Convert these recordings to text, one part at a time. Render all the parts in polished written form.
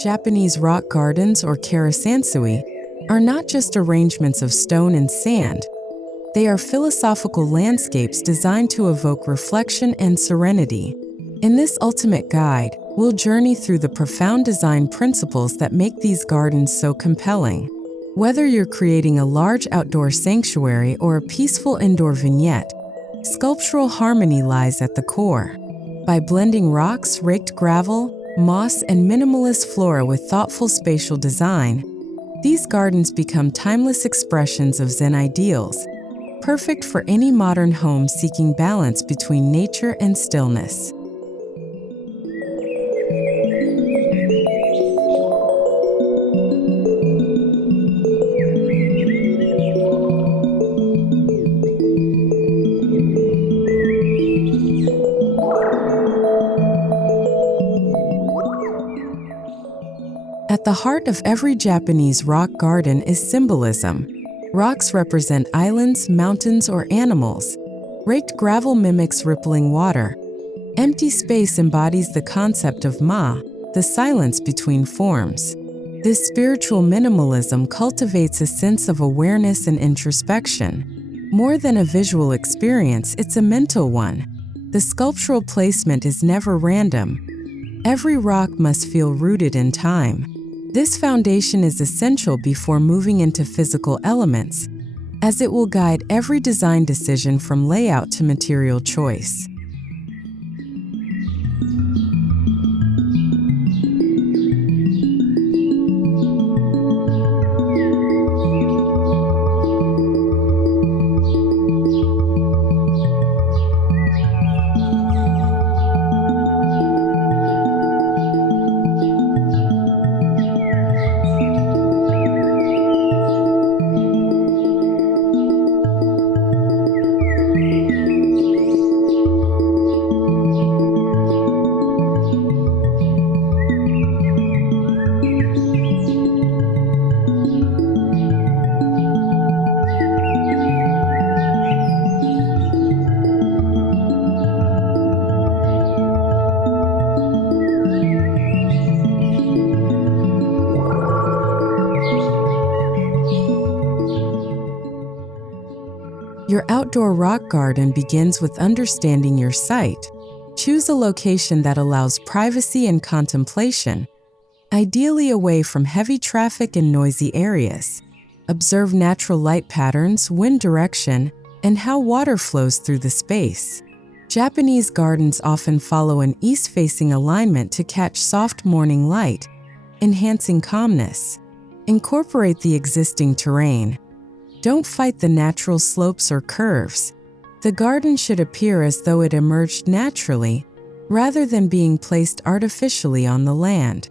Japanese rock gardens, or Karesansui, are not just arrangements of stone and sand. They are philosophical landscapes designed to evoke reflection and serenity. In this ultimate guide, we'll journey through the profound design principles that make these gardens so compelling. Whether you're creating a large outdoor sanctuary or a peaceful indoor vignette, sculptural harmony lies at the core. By blending rocks, raked gravel, moss, and minimalist flora with thoughtful spatial design, these gardens become timeless expressions of Zen ideals, perfect for any modern home seeking balance between nature and stillness. At the heart of every Japanese rock garden is symbolism. Rocks represent islands, mountains, or animals. Raked gravel mimics rippling water. Empty space embodies the concept of ma, the silence between forms. This spiritual minimalism cultivates a sense of awareness and introspection. More than a visual experience, it's a mental one. The sculptural placement is never random. Every rock must feel rooted in time. This foundation is essential before moving into physical elements, as it will guide every design decision from layout to material choice. Your outdoor rock garden begins with understanding your site. Choose a location that allows privacy and contemplation, ideally away from heavy traffic and noisy areas. Observe natural light patterns, wind direction, and how water flows through the space. Japanese gardens often follow an east-facing alignment to catch soft morning light, enhancing calmness. Incorporate the existing terrain. Don't fight the natural slopes or curves. The garden should appear as though it emerged naturally, rather than being placed artificially on the land.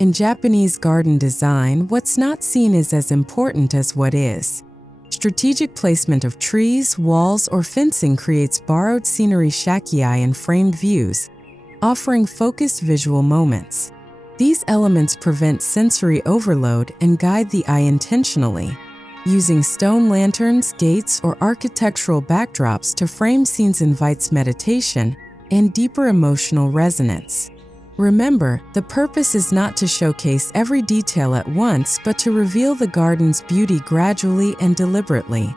In Japanese garden design, what's not seen is as important as what is. Strategic placement of trees, walls, or fencing creates borrowed scenery shakiai and framed views, offering focused visual moments. These elements prevent sensory overload and guide the eye intentionally. Using stone lanterns, gates, or architectural backdrops to frame scenes invites meditation and deeper emotional resonance. Remember, the purpose is not to showcase every detail at once, but to reveal the garden's beauty gradually and deliberately.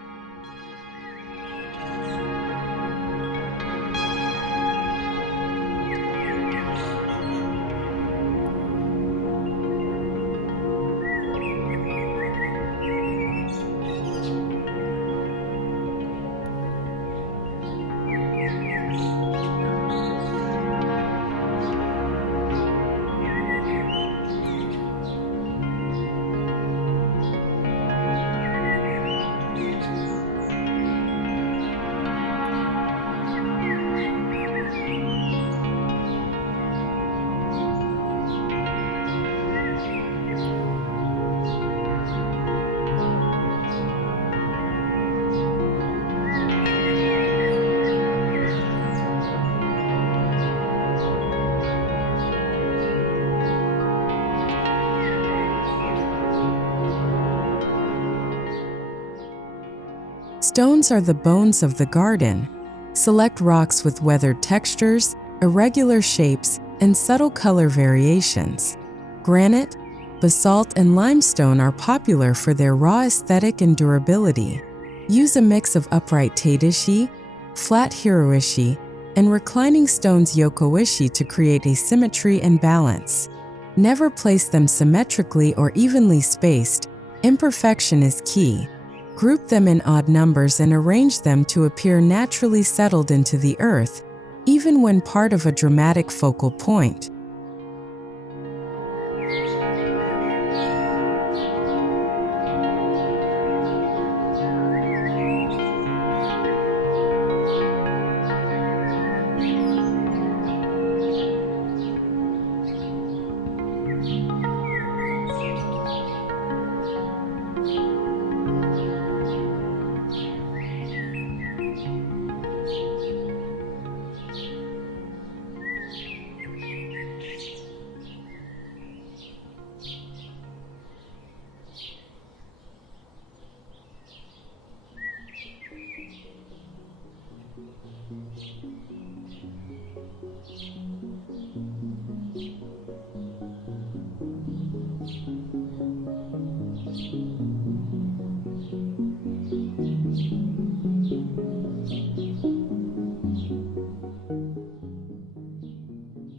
Stones are the bones of the garden. Select rocks with weathered textures, irregular shapes, and subtle color variations. Granite, basalt, and limestone are popular for their raw aesthetic and durability. Use a mix of upright teiishi, flat hiroishi, and reclining stones yokoishi to create asymmetry and balance. Never place them symmetrically or evenly spaced. Imperfection is key. Group them in odd numbers and arrange them to appear naturally settled into the earth, even when part of a dramatic focal point.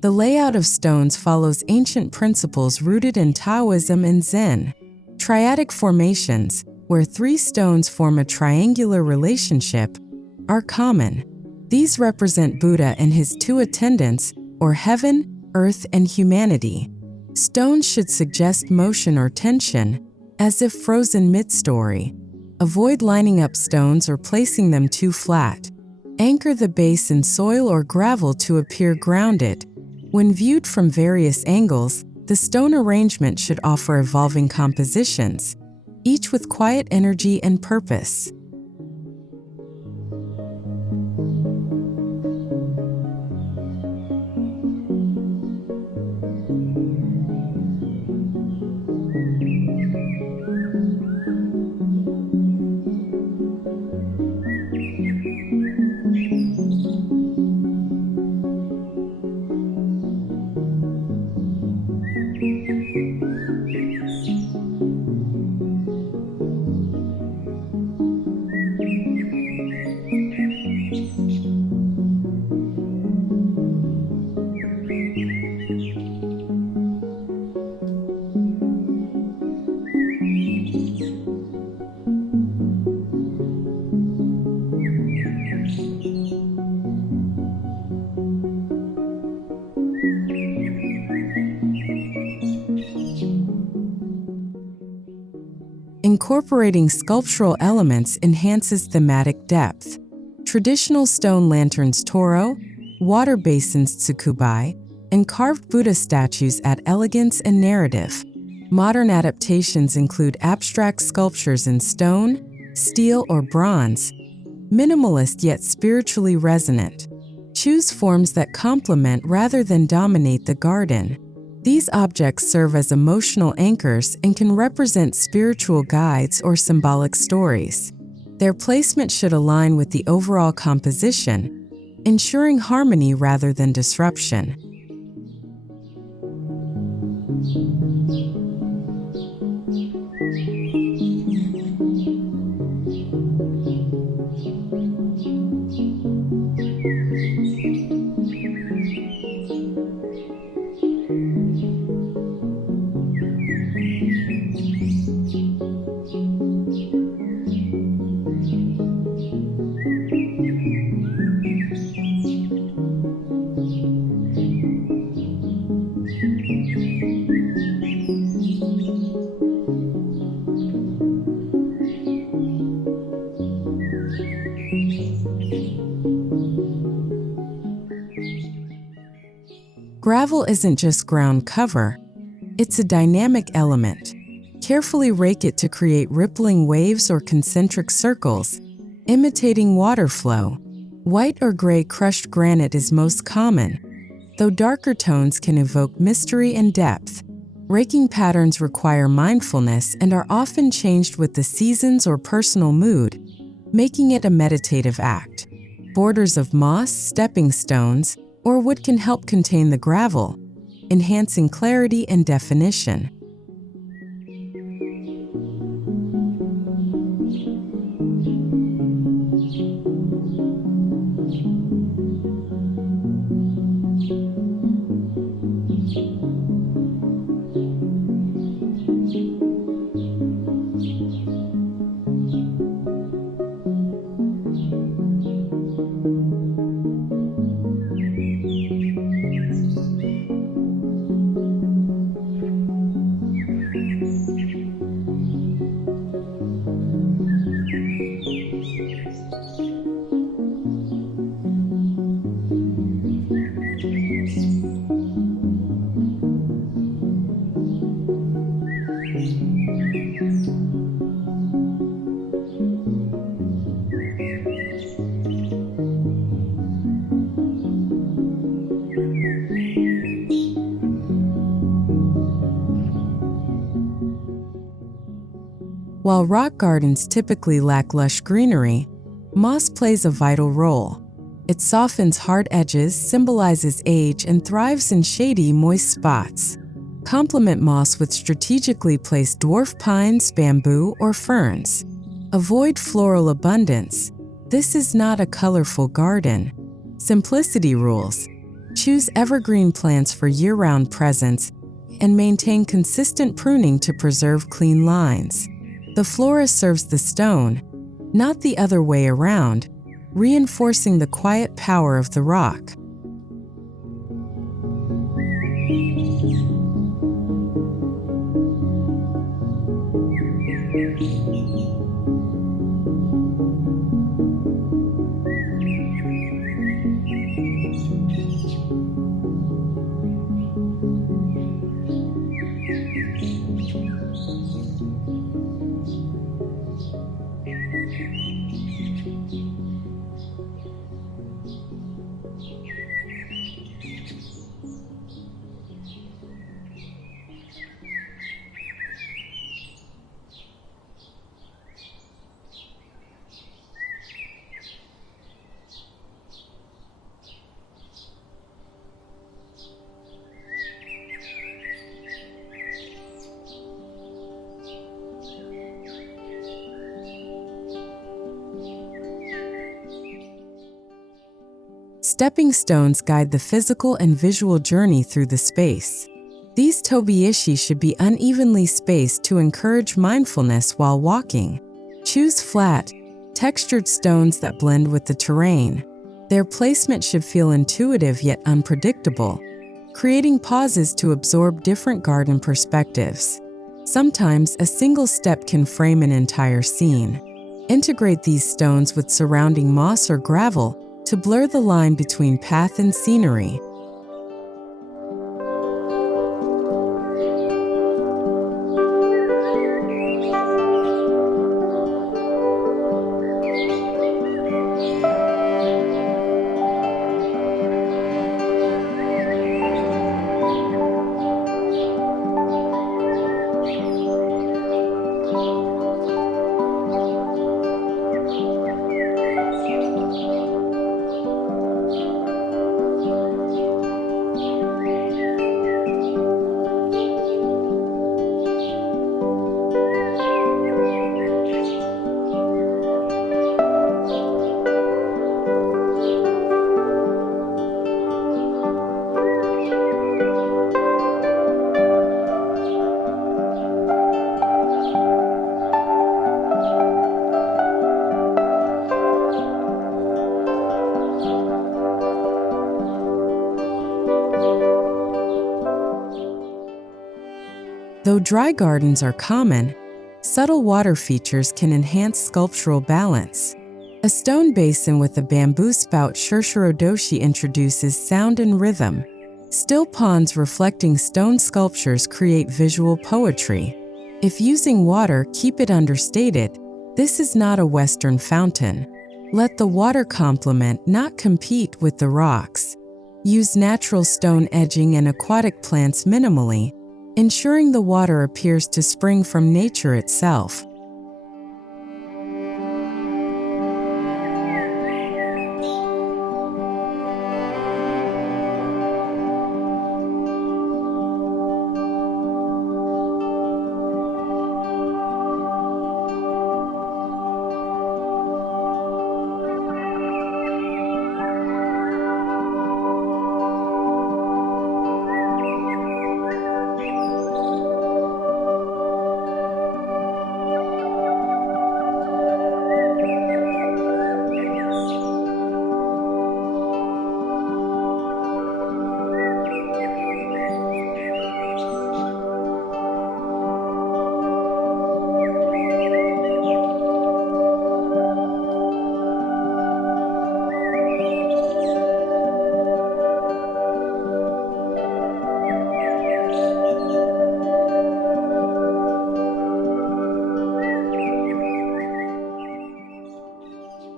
The layout of stones follows ancient principles rooted in Taoism and Zen. Triadic formations, where three stones form a triangular relationship, are common. These represent Buddha and his two attendants, or heaven, earth, and humanity. Stones should suggest motion or tension, as if frozen mid-story. Avoid lining up stones or placing them too flat. Anchor the base in soil or gravel to appear grounded. When viewed from various angles, the stone arrangement should offer evolving compositions, each with quiet energy and purpose. Incorporating sculptural elements enhances thematic depth. Traditional stone lanterns Toro, water basins Tsukubai, and carved Buddha statues add elegance and narrative. Modern adaptations include abstract sculptures in stone, steel, or bronze, minimalist yet spiritually resonant. Choose forms that complement rather than dominate the garden. These objects serve as emotional anchors and can represent spiritual guides or symbolic stories. Their placement should align with the overall composition, ensuring harmony rather than disruption. Gravel isn't just ground cover, it's a dynamic element. Carefully rake it to create rippling waves or concentric circles, imitating water flow. White or gray crushed granite is most common, though darker tones can evoke mystery and depth. Raking patterns require mindfulness and are often changed with the seasons or personal mood, making it a meditative act. Borders of moss, stepping stones, or wood can help contain the gravel, enhancing clarity and definition. While rock gardens typically lack lush greenery, moss plays a vital role. It softens hard edges, symbolizes age, and thrives in shady, moist spots. Complement moss with strategically placed dwarf pines, bamboo, or ferns. Avoid floral abundance. This is not a colorful garden. Simplicity rules. Choose evergreen plants for year-round presence and maintain consistent pruning to preserve clean lines. The flora serves the stone, not the other way around, reinforcing the quiet power of the rock. Stepping stones guide the physical and visual journey through the space. These tobi-ishi should be unevenly spaced to encourage mindfulness while walking. Choose flat, textured stones that blend with the terrain. Their placement should feel intuitive yet unpredictable, creating pauses to absorb different garden perspectives. Sometimes a single step can frame an entire scene. Integrate these stones with surrounding moss or gravel to blur the line between path and scenery. Though dry gardens are common, subtle water features can enhance sculptural balance. A stone basin with a bamboo spout Shishirodoshi introduces sound and rhythm. Still ponds reflecting stone sculptures create visual poetry. If using water, keep it understated. This is not a Western fountain. Let the water complement, not compete with the rocks. Use natural stone edging and aquatic plants minimally, ensuring the water appears to spring from nature itself.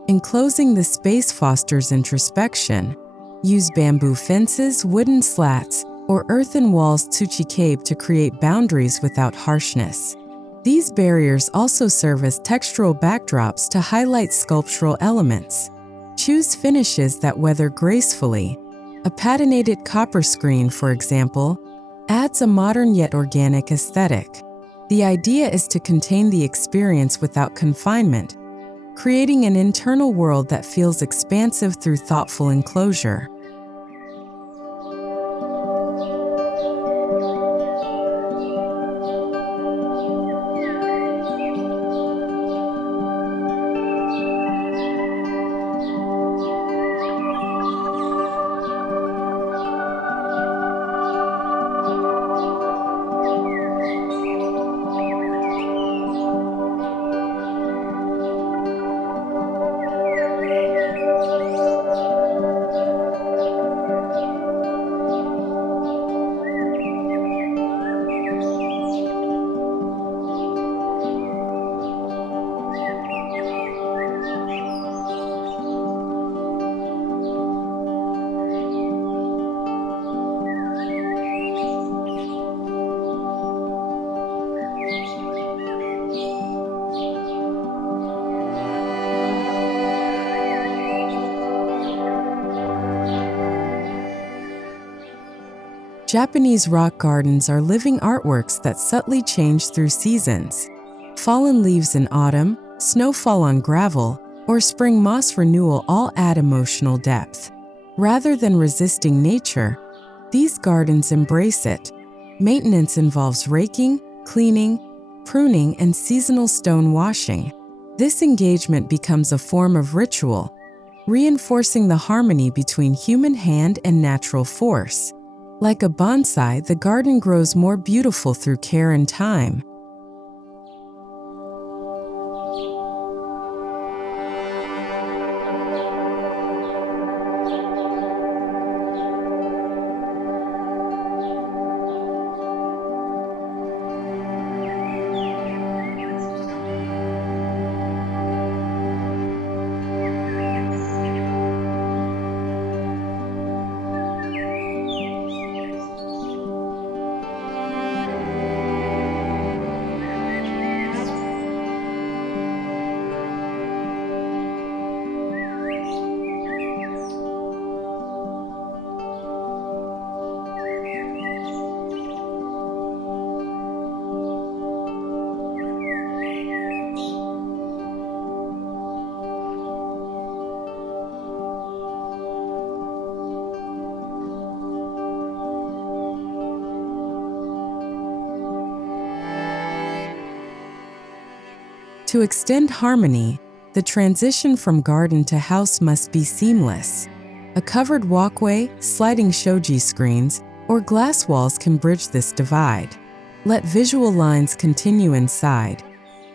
Enclosing the space fosters introspection. Use bamboo fences, wooden slats, or earthen walls tsuchikabe to create boundaries without harshness. These barriers also serve as textural backdrops to highlight sculptural elements. Choose finishes that weather gracefully. A patinated copper screen, for example, adds a modern yet organic aesthetic. The idea is to contain the experience without confinement, creating an internal world that feels expansive through thoughtful enclosure. Japanese rock gardens are living artworks that subtly change through seasons. Fallen leaves in autumn, snowfall on gravel, or spring moss renewal all add emotional depth. Rather than resisting nature, these gardens embrace it. Maintenance involves raking, cleaning, pruning, and seasonal stone washing. This engagement becomes a form of ritual, reinforcing the harmony between human hand and natural force. Like a bonsai, the garden grows more beautiful through care and time. To extend harmony, the transition from garden to house must be seamless. A covered walkway, sliding shoji screens, or glass walls can bridge this divide. Let visual lines continue inside,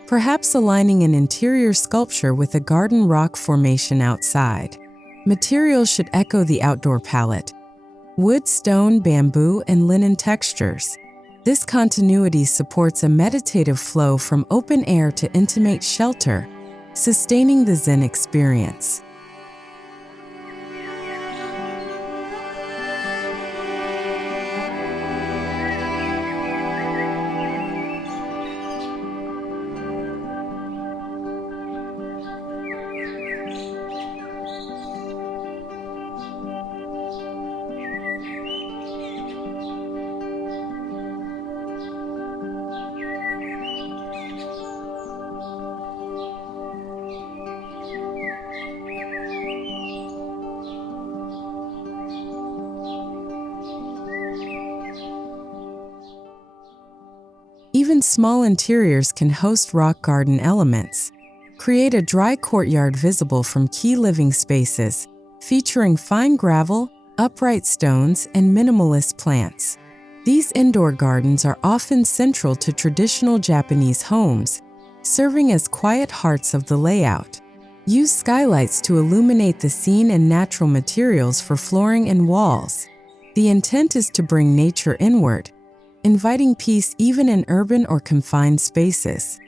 perhaps aligning an interior sculpture with a garden rock formation outside. Materials should echo the outdoor palette: wood, stone, bamboo, and linen textures. This continuity supports a meditative flow from open air to intimate shelter, sustaining the Zen experience. Even small interiors can host rock garden elements. Create a dry courtyard visible from key living spaces, featuring fine gravel, upright stones, and minimalist plants. These indoor gardens are often central to traditional Japanese homes, serving as quiet hearts of the layout. Use skylights to illuminate the scene and natural materials for flooring and walls. The intent is to bring nature inward, inviting peace even in urban or confined spaces.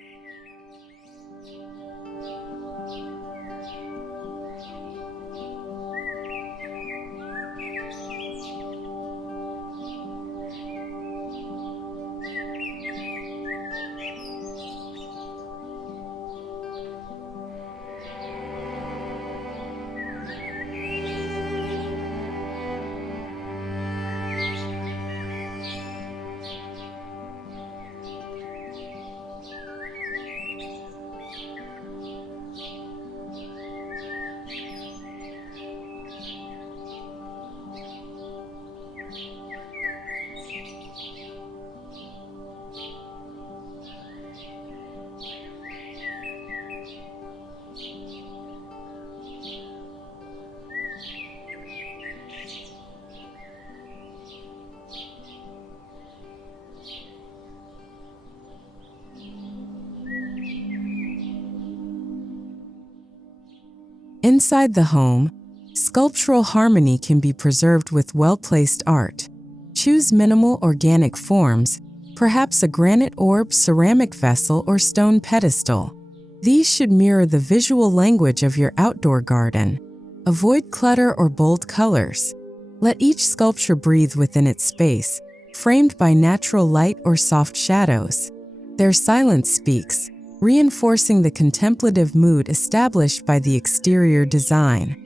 Inside the home, sculptural harmony can be preserved with well-placed art. Choose minimal organic forms, perhaps a granite orb, ceramic vessel, or stone pedestal. These should mirror the visual language of your outdoor garden. Avoid clutter or bold colors. Let each sculpture breathe within its space, framed by natural light or soft shadows. Their silence speaks, reinforcing the contemplative mood established by the exterior design.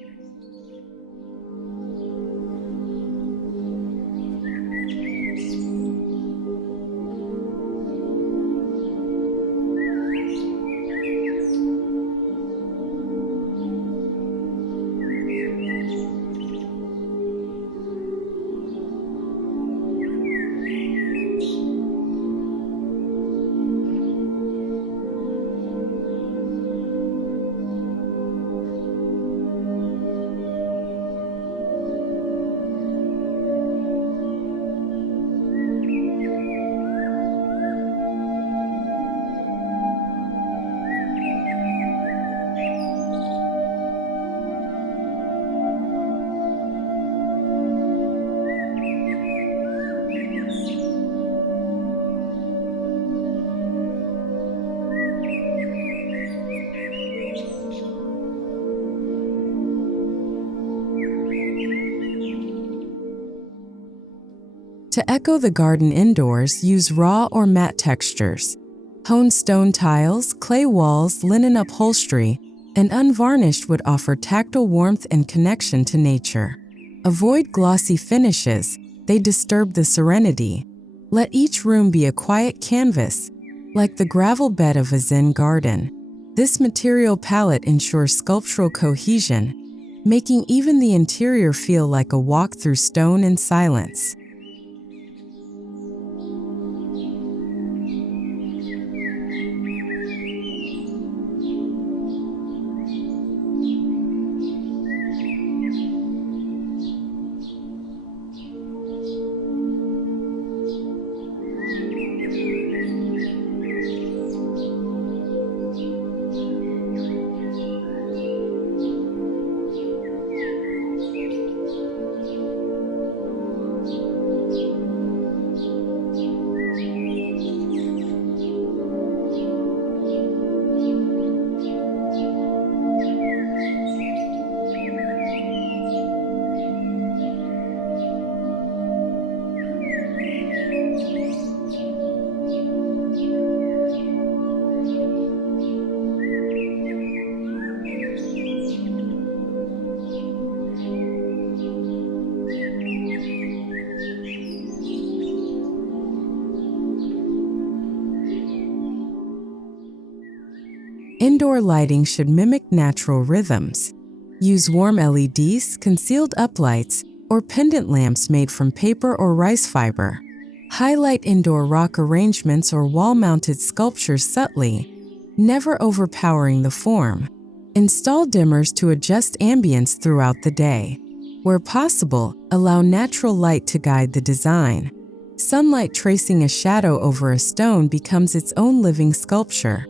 To echo the garden indoors, use raw or matte textures. Honed stone tiles, clay walls, linen upholstery, and unvarnished would offer tactile warmth and connection to nature. Avoid glossy finishes, they disturb the serenity. Let each room be a quiet canvas, like the gravel bed of a Zen garden. This material palette ensures sculptural cohesion, making even the interior feel like a walk through stone and silence. Indoor lighting should mimic natural rhythms. Use warm LEDs, concealed uplights, or pendant lamps made from paper or rice fiber. Highlight indoor rock arrangements or wall-mounted sculptures subtly, never overpowering the form. Install dimmers to adjust ambience throughout the day. Where possible, allow natural light to guide the design. Sunlight tracing a shadow over a stone becomes its own living sculpture.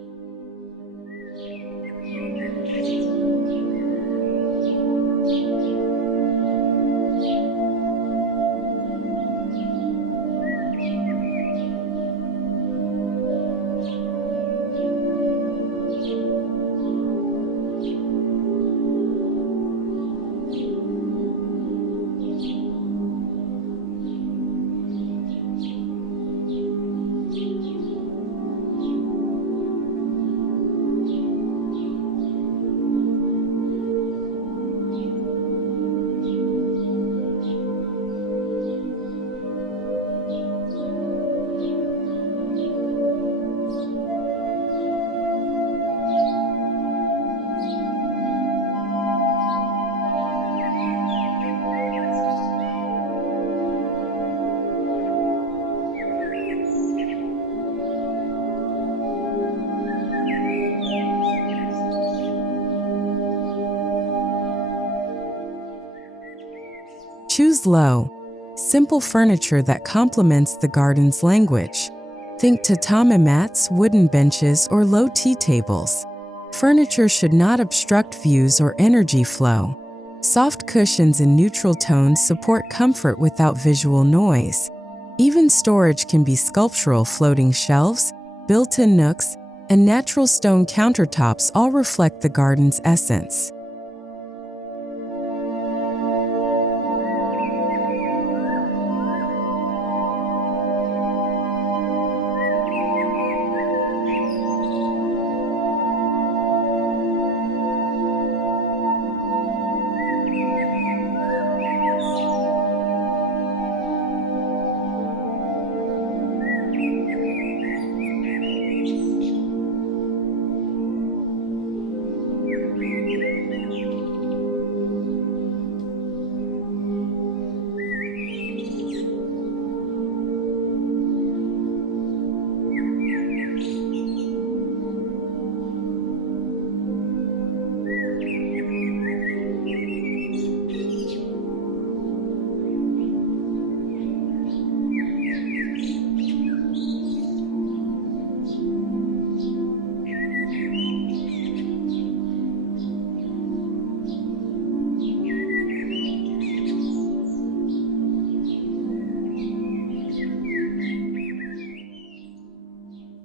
Choose low, simple furniture that complements the garden's language. Think tatami mats, wooden benches, or low tea tables. Furniture should not obstruct views or energy flow. Soft cushions in neutral tones support comfort without visual noise. Even storage can be sculptural. Floating shelves, built-in nooks, and natural stone countertops all reflect the garden's essence.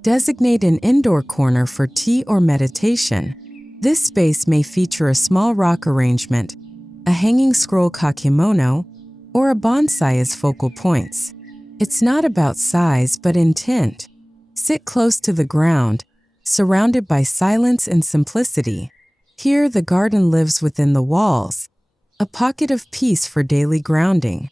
Designate an indoor corner for tea or meditation. This space may feature a small rock arrangement, a hanging scroll kakemono, or a bonsai as focal points. It's not about size but intent. Sit close to the ground, surrounded by silence and simplicity. Here, the garden lives within the walls, a pocket of peace for daily grounding.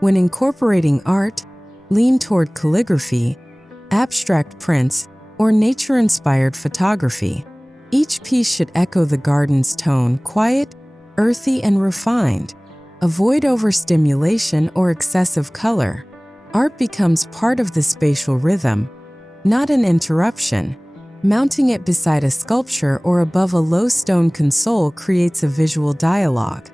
When incorporating art, lean toward calligraphy, abstract prints, or nature-inspired photography. Each piece should echo the garden's tone: quiet, earthy and refined. Avoid overstimulation or excessive color. Art becomes part of the spatial rhythm, not an interruption. Mounting it beside a sculpture or above a low stone console creates a visual dialogue.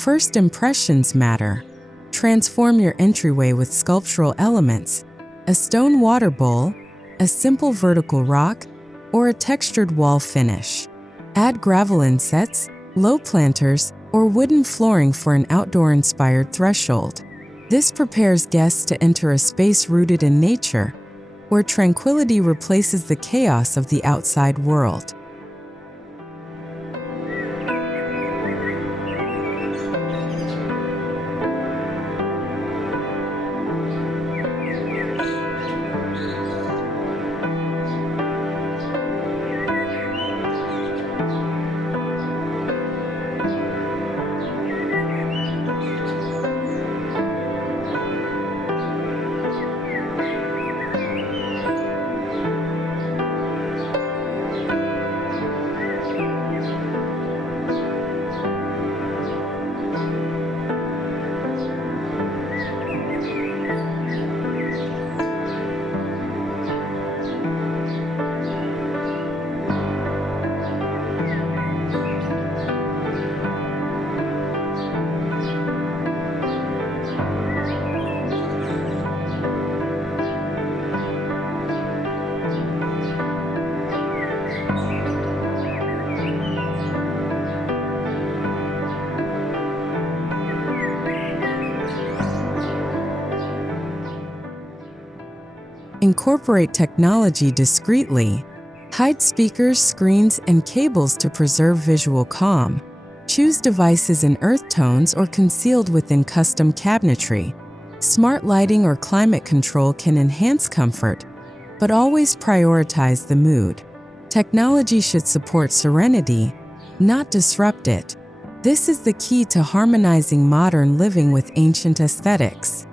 First impressions matter. Transform your entryway with sculptural elements, a stone water bowl, a simple vertical rock, or a textured wall finish. Add gravel insets, low planters, or wooden flooring for an outdoor-inspired threshold. This prepares guests to enter a space rooted in nature, where tranquility replaces the chaos of the outside world. Incorporate technology discreetly. Hide speakers, screens, and cables to preserve visual calm. Choose devices in earth tones or concealed within custom cabinetry. Smart lighting or climate control can enhance comfort, but always prioritize the mood. Technology should support serenity, not disrupt it. This is the key to harmonizing modern living with ancient aesthetics.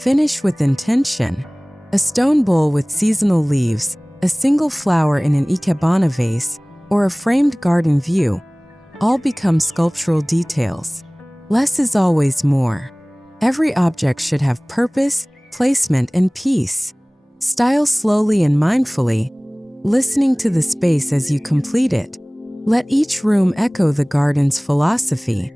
Finish with intention. A stone bowl with seasonal leaves, a single flower in an ikebana vase, or a framed garden view all become sculptural details. Less is always more. Every object should have purpose, placement, and peace. Style slowly and mindfully, listening to the space as you complete it. Let each room echo the garden's philosophy.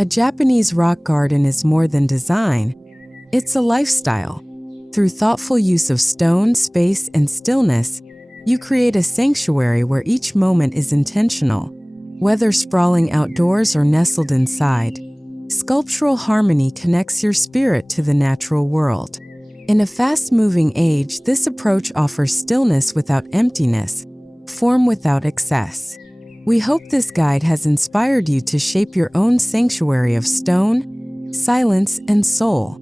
A Japanese rock garden is more than design, it's a lifestyle. Through thoughtful use of stone, space, and stillness, you create a sanctuary where each moment is intentional. Whether sprawling outdoors or nestled inside, sculptural harmony connects your spirit to the natural world. In a fast-moving age, this approach offers stillness without emptiness, form without excess. We hope this guide has inspired you to shape your own sanctuary of stone, silence, and soul.